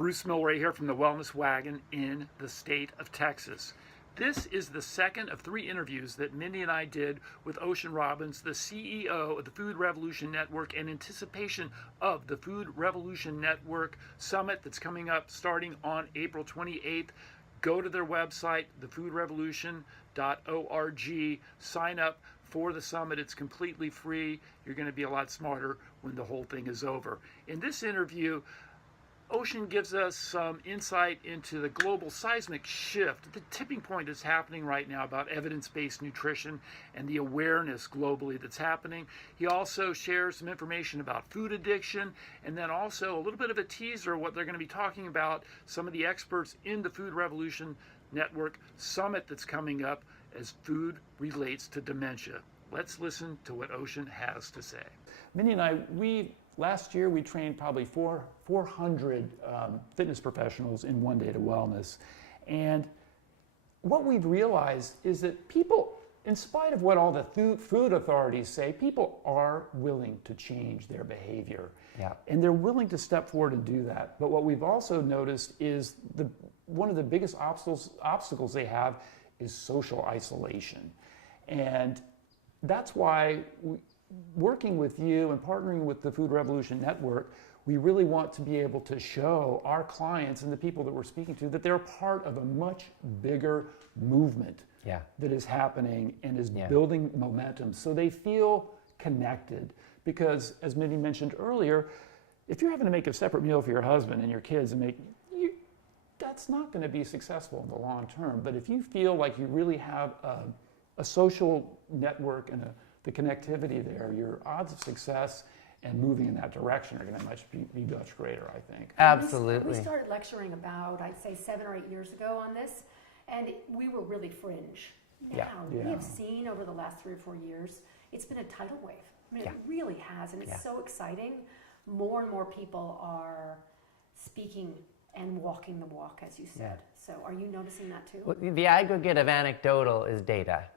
Bruce Millray here from the Wellness Wagon in the state of Texas. This is the second of 3 interviews that Mindy and I did with Ocean Robbins, the CEO of the Food Revolution Network, in anticipation of the Food Revolution Network Summit that's coming up starting on April 28th. Go to their website, thefoodrevolution.org, sign up for the summit. It's completely free. You're going to be a lot smarter when the whole thing is over. In this interview, Ocean gives us some insight into the global seismic shift, the tipping point that's happening right now about evidence-based nutrition and the awareness globally that's happening. He also shares some information about food addiction, and then also a little bit of a teaser of what they're going to be talking about, some of the experts in the Food Revolution Network Summit that's coming up as food relates to dementia. Let's listen to what Ocean has to say. Mindy and I, last year, we trained probably 400 fitness professionals in One Day to Wellness. And what we've realized is that people, in spite of what all the food authorities say, people are willing to change their behavior. Yeah. And they're willing to step forward and do that. But what we've also noticed is one of the biggest obstacles they have is social isolation. And that's why working with you and partnering with the Food Revolution Network, we really want to be able to show our clients and the people that we're speaking to that they're part of a much bigger movement that is happening and is building momentum, so they feel connected. Because as Mindy mentioned earlier, if you're having to make a separate meal for your husband and your kids and that's not going to be successful in the long term. But if you feel like you really have a social network and the connectivity there, your odds of success and moving in that direction are going to be much greater, I think. Absolutely. We started lecturing about, I'd say, 7 or 8 years ago on this, and we were really fringe. Now, we have seen over the last 3 or 4 years, it's been a tidal wave. I mean, it really has, and it's so exciting. More and more people are speaking and walking the walk, as you said. So are you noticing that too? Well, the aggregate of anecdotal is data.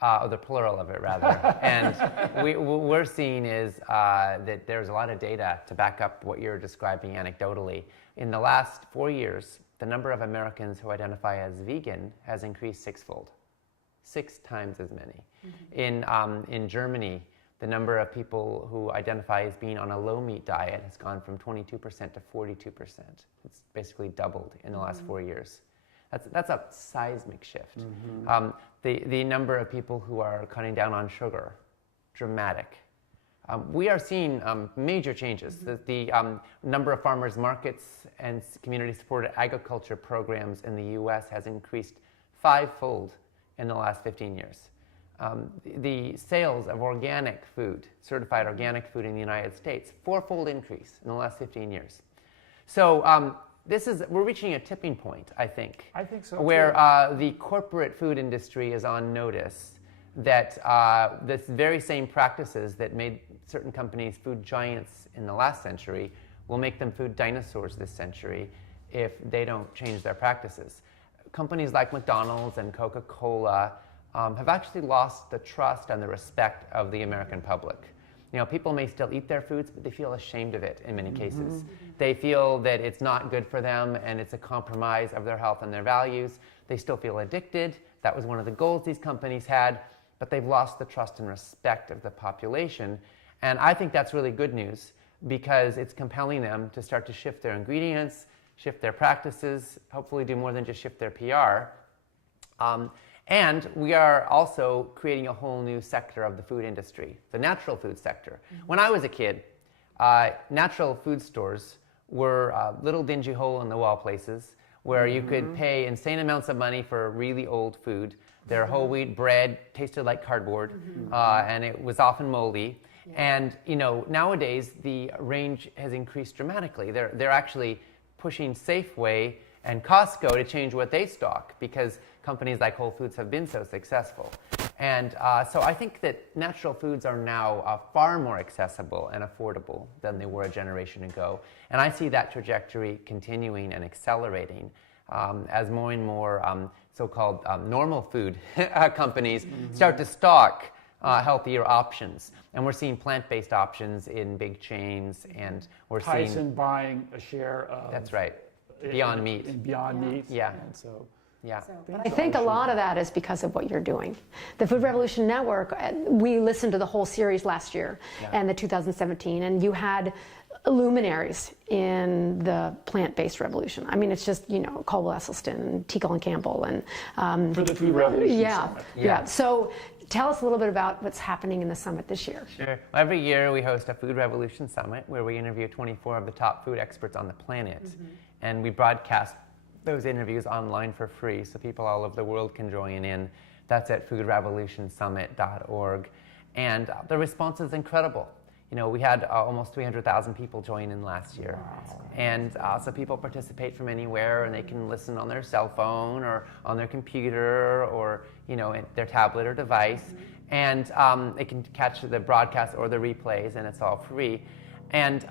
Or the plural of it, rather. And what we're seeing is that there's a lot of data to back up what you're describing anecdotally. In the last 4 years, the number of Americans who identify as vegan has increased 6-fold. 6 times as many. In Germany, the number of people who identify as being on a low-meat diet has gone from 22% to 42%. It's basically doubled in the last 4 years. That's a seismic shift. The number of people who are cutting down on sugar, dramatic. We are seeing major changes. The number of farmers markets and community-supported agriculture programs in the U.S. has increased 5-fold in the last 15 years. The sales of organic food, certified organic food in the United States, 4-fold increase in the last 15 years. So we're reaching a tipping point, I think. I think so, where the corporate food industry is on notice that this very same practices that made certain companies food giants in the last century will make them food dinosaurs this century if they don't change their practices. Companies like McDonald's and Coca-Cola have actually lost the trust and the respect of the American public. You know, people may still eat their foods, but they feel ashamed of it in many cases. They feel that it's not good for them and it's a compromise of their health and their values. They still feel addicted. That was one of the goals these companies had, but they've lost the trust and respect of the population. And I think that's really good news because it's compelling them to start to shift their ingredients, shift their practices, hopefully do more than just shift their PR. And we are also creating a whole new sector of the food industry, the natural food sector. When I was a kid, natural food stores were little dingy hole-in-the-wall places where you could pay insane amounts of money for really old food. Their whole wheat bread tasted like cardboard, and it was often moldy. And nowadays the range has increased dramatically. They're actually pushing Safeway and Costco to change what they stock because companies like Whole Foods have been so successful. And so I think that natural foods are now far more accessible and affordable than they were a generation ago. And I see that trajectory continuing and accelerating as more and more so-called normal food companies start to stock healthier options. And we're seeing plant-based options in big chains, and we're Tyson seeing... buying a share of... That's right. Beyond Meat. In Beyond Meat. Yeah. And so... Yeah. But I think a lot of that is because of what you're doing. The Food Revolution Network, we listened to the whole series last year and the 2017, and you had luminaries in the plant-based revolution. I mean, it's just, Caldwell Esselstyn, T. Colin Campbell, and... For the Food Revolution Summit. Yeah. So tell us a little bit about what's happening in the summit this year. Sure. Every year we host a Food Revolution Summit where we interview 24 of the top food experts on the planet. And we broadcast those interviews online for free, so people all over the world can join in. That's at foodrevolutionsummit.org. And the response is incredible. We had almost 300,000 people join in last year. Wow. And so people participate from anywhere, and they can listen on their cell phone or on their computer or their tablet or device. And they can catch the broadcast or the replays, and it's all free. And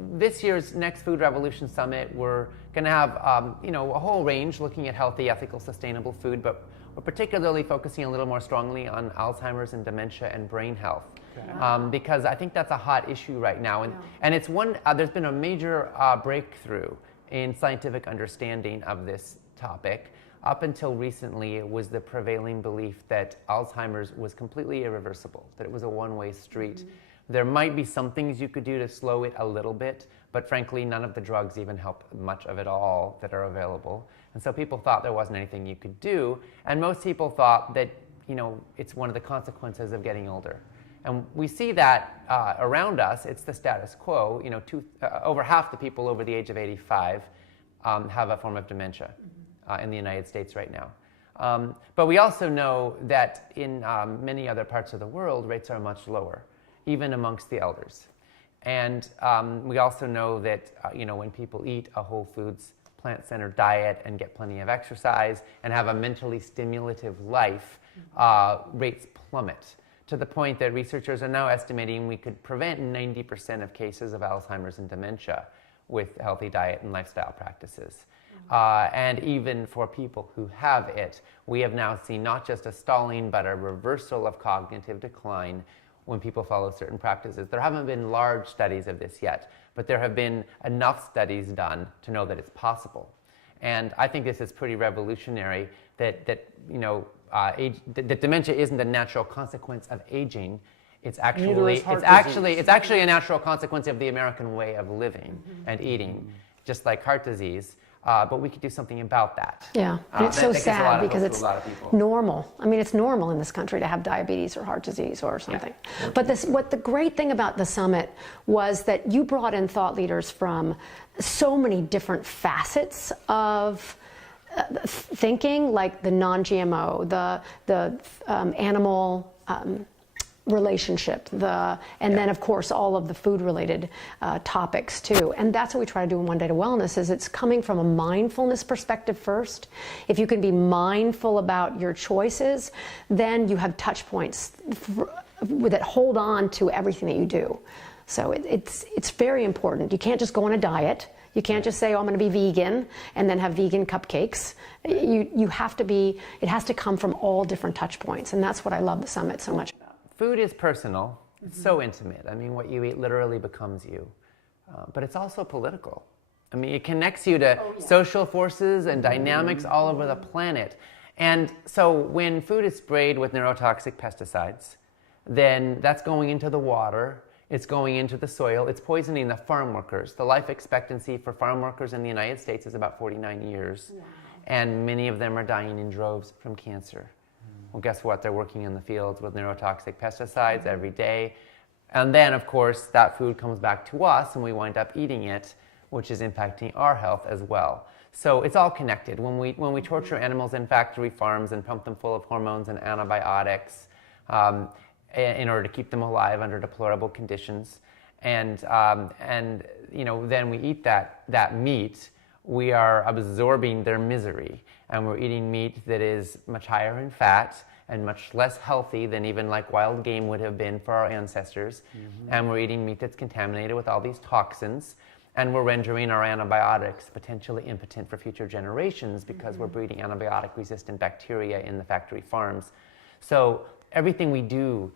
this year's next Food Revolution Summit, we're going to have a whole range looking at healthy, ethical, sustainable food, but we're particularly focusing a little more strongly on Alzheimer's and dementia and brain health. Okay. Because I think that's a hot issue right now. And it's one, there's been a major breakthrough in scientific understanding of this topic. Up until recently, it was the prevailing belief that Alzheimer's was completely irreversible, that it was a one-way street. There might be some things you could do to slow it a little bit, but frankly, none of the drugs even help much of it all that are available. And so people thought there wasn't anything you could do, and most people thought that, it's one of the consequences of getting older. And we see that around us. It's the status quo. Over half the people over the age of 85 have a form of dementia in the United States right now. But we also know that in many other parts of the world, rates are much lower, even amongst the elders. And we also know that when people eat a whole foods, plant-centered diet and get plenty of exercise and have a mentally stimulative life, rates plummet, to the point that researchers are now estimating we could prevent 90% of cases of Alzheimer's and dementia with healthy diet and lifestyle practices. And even for people who have it, we have now seen not just a stalling, but a reversal of cognitive decline when people follow certain practices. There haven't been large studies of this yet, but there have been enough studies done to know that it's possible. And I think this is pretty revolutionary that dementia isn't a natural consequence of aging. It's actually a natural consequence of the American way of living and eating, just like heart disease. But we could do something about that. Yeah, and it's so sad because it's normal. I mean, it's normal in this country to have diabetes or heart disease or something. Yeah. But what the great thing about the summit was that you brought in thought leaders from so many different facets of thinking, like the non-GMO, the animal relationship, then of course all of the food-related topics too. And that's what we try to do in One Day to Wellness. Is it's coming from a mindfulness perspective first. If you can be mindful about your choices, then you have touch points that hold on to everything that you do. So it's very important. You can't just go on a diet. You can't just say, I'm going to be vegan and then have vegan cupcakes. You have to be, it has to come from all different touch points. And that's what I love the summit so much about. Food is personal. It's so intimate. I mean, what you eat literally becomes you. But it's also political. I mean, it connects you to social forces and dynamics all over the planet. And so when food is sprayed with neurotoxic pesticides, then that's going into the water. It's going into the soil. It's poisoning the farm workers. The life expectancy for farm workers in the United States is about 49 years. Wow. And many of them are dying in droves from cancer. Well, guess what? They're working in the fields with neurotoxic pesticides every day. And then, of course, that food comes back to us and we wind up eating it, which is impacting our health as well. So it's all connected. When we torture animals in factory farms and pump them full of hormones and antibiotics in order to keep them alive under deplorable conditions, and then we eat that meat, we are absorbing their misery. And we're eating meat that is much higher in fat and much less healthy than even like wild game would have been for our ancestors. And we're eating meat that's contaminated with all these toxins. And we're rendering our antibiotics potentially impotent for future generations because we're breeding antibiotic-resistant bacteria in the factory farms. So everything we do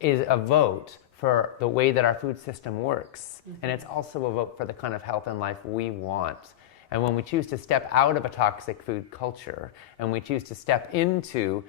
is a vote for the way that our food system works. And it's also a vote for the kind of health and life we want. And when we choose to step out of a toxic food culture, and we choose to step into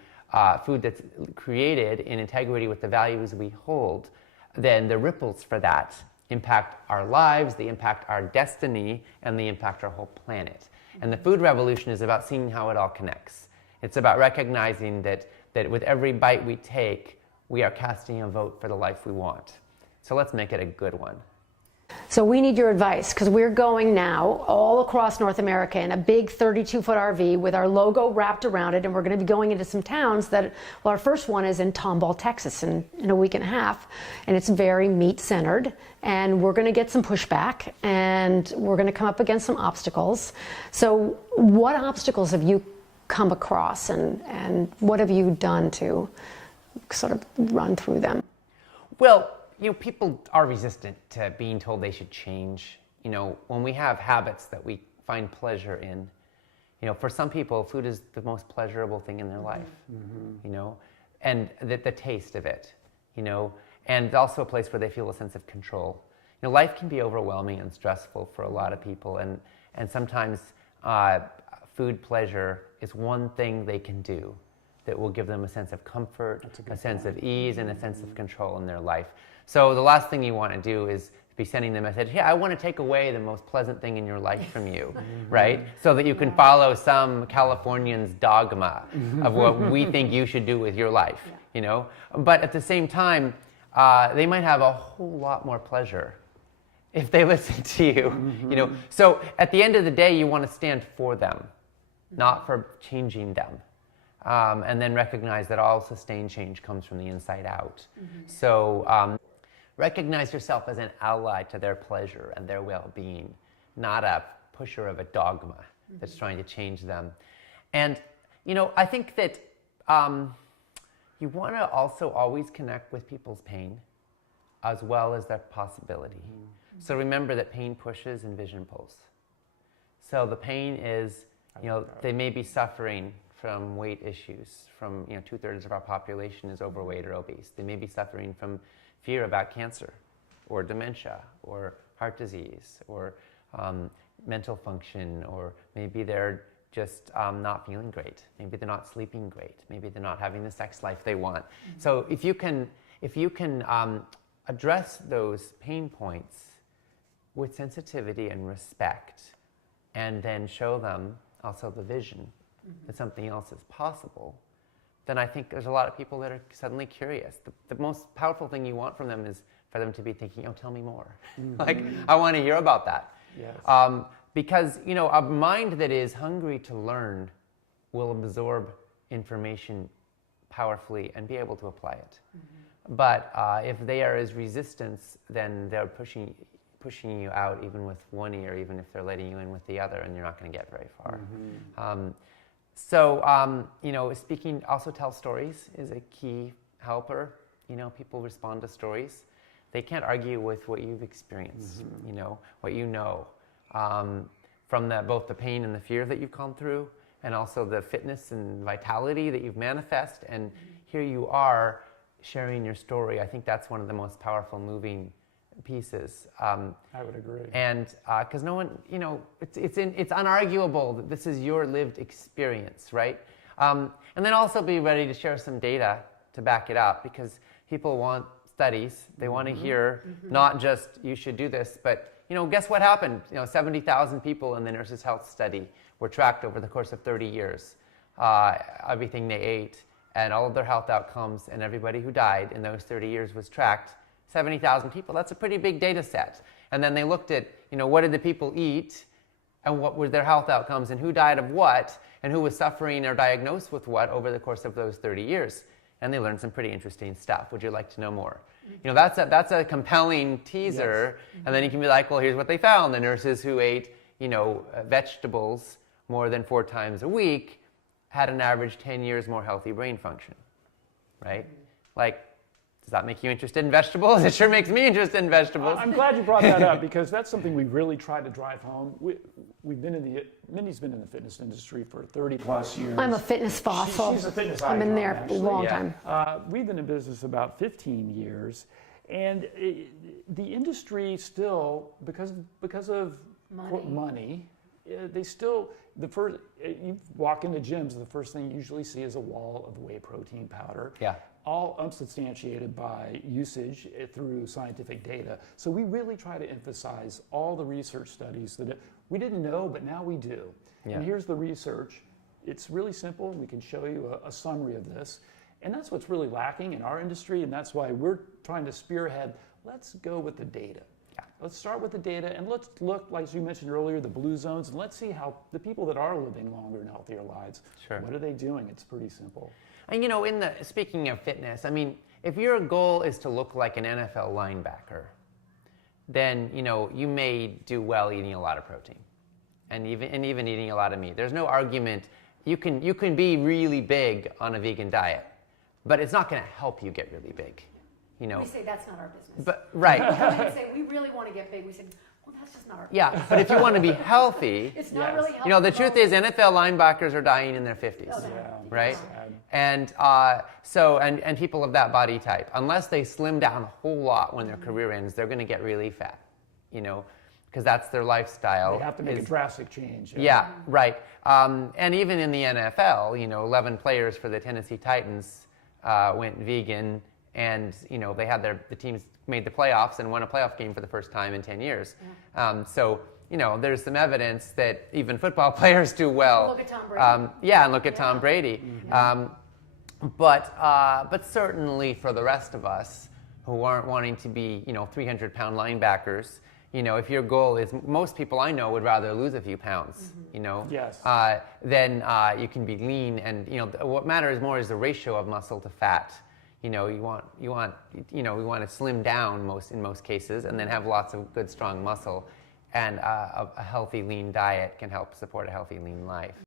food that's created in integrity with the values we hold, then the ripples for that impact our lives, they impact our destiny, and they impact our whole planet. And the food revolution is about seeing how it all connects. It's about recognizing that with every bite we take, we are casting a vote for the life we want. So let's make it a good one. So we need your advice, because we're going now all across North America in a big 32-foot RV with our logo wrapped around it, and we're going to be going into some towns that, well, our first one is in Tomball, Texas in a week and a half, and it's very meat-centered, and we're going to get some pushback, and we're going to come up against some obstacles. So what obstacles have you come across, and what have you done to sort of run through them? Well, people are resistant to being told they should change. When we have habits that we find pleasure in, for some people, food is the most pleasurable thing in their life, and the taste of it, and also a place where they feel a sense of control. Life can be overwhelming and stressful for a lot of people, and sometimes food pleasure is one thing they can do that will give them a sense of comfort, a sense of ease, and a sense of control in their life. So the last thing you want to do is be sending the message, I want to take away the most pleasant thing in your life from you, right? So that you can follow some Californian's dogma of what we think you should do with your life, But at the same time, they might have a whole lot more pleasure if they listen to you, So at the end of the day, you want to stand for them, not for changing them. And then recognize that all sustained change comes from the inside out. So recognize yourself as an ally to their pleasure and their well-being, not a pusher of a dogma that's trying to change them. And, I think that you want to also always connect with people's pain as well as their possibility. So remember that pain pushes and vision pulls. So the pain is, they may be suffering from weight issues, from 2/3 of our population is overweight or obese. They may be suffering from fear about cancer or dementia or heart disease or mental function, or maybe they're just not feeling great. Maybe they're not sleeping great. Maybe they're not having the sex life they want. So if you can address those pain points with sensitivity and respect, and then show them also the vision that something else is possible, then I think there's a lot of people that are suddenly curious. The most powerful thing you want from them is for them to be thinking, tell me more. Like, I want to hear about that. Yes. Because, a mind that is hungry to learn will absorb information powerfully and be able to apply it. But if they are as resistance, then they're pushing you out even with one ear, even if they're letting you in with the other, and you're not going to get very far. So, speaking, also tell stories is a key helper. People respond to stories. They can't argue with what you've experienced, what you know, from both the pain and the fear that you've gone through, and also the fitness and vitality that you've manifest. And here you are sharing your story. I think that's one of the most powerful, moving pieces. I would agree. And because no one, it's unarguable that this is your lived experience, right? And then also be ready to share some data to back it up, because people want studies. They want to hear not just you should do this, but guess what happened? 70,000 people in the Nurses' Health Study were tracked over the course of 30 years. Everything they ate and all of their health outcomes, and everybody who died in those 30 years was tracked. 70,000 people, that's a pretty big data set. And then they looked at, what did the people eat, and what were their health outcomes, and who died of what, and who was suffering or diagnosed with what over the course of those 30 years. And they learned some pretty interesting stuff. Would you like to know more? That's a compelling teaser. Yes. And then you can be like, well, here's what they found. The nurses who ate, vegetables more than 4 times a week had an average 10 years more healthy brain function, right? Like, Does that make you interested in vegetables? It sure makes me interested in vegetables. I'm glad you brought that up because that's something we really try to drive home. Mindy's been in the fitness industry for 30 plus years. I'm a fitness fossil. She's a fitness I've been icon, there actually. a long Yeah. time. We've been in business about 15 years, and the industry still, because of money, they still, you walk into gyms, the first thing you usually see is a wall of whey protein powder. Yeah. All unsubstantiated by usage through scientific data. So we really try to emphasize all the research studies that we didn't know, but now we do. Yeah. And here's the research. It's really simple. We can show you a summary of this. And that's what's really lacking in our industry, and that's why we're trying to spearhead. Let's go with the data. Yeah. Let's start with the data, and let's look, like you mentioned earlier, the blue zones, and let's see how the people that are living longer and healthier lives, Sure. what are they doing? It's pretty simple. And speaking of fitness, I mean, if your goal is to look like an NFL linebacker, then you may do well eating a lot of protein, and even eating a lot of meat. There's no argument. You can be really big on a vegan diet, but it's not going to help you get really big. We say that's not our business. But right. We come in and say we really want to get big. We say, well, that's just not our business. Yeah, but if you want to be healthy, It's not really healthy. the truth is NFL linebackers are dying in their 50s. Oh, Yeah. Right? Sad. And people of that body type, unless they slim down a whole lot when their career ends, they're going to get really fat, because that's their lifestyle. They have to make a drastic change. Yeah, right. And even in the NFL, 11 players for the Tennessee Titans went vegan, and they had the teams made the playoffs and won a playoff game for the first time in 10 years. Yeah. So there's some evidence that even football players do well. Look at Tom Brady. And look at Tom Brady. But certainly for the rest of us who aren't wanting to be 300-pound linebackers, if your goal is, most people I know would rather lose a few pounds, Yes. then you can be lean, and what matters more is the ratio of muscle to fat. You want to slim down in most cases, and then have lots of good strong muscle, and a healthy lean diet can help support a healthy lean life.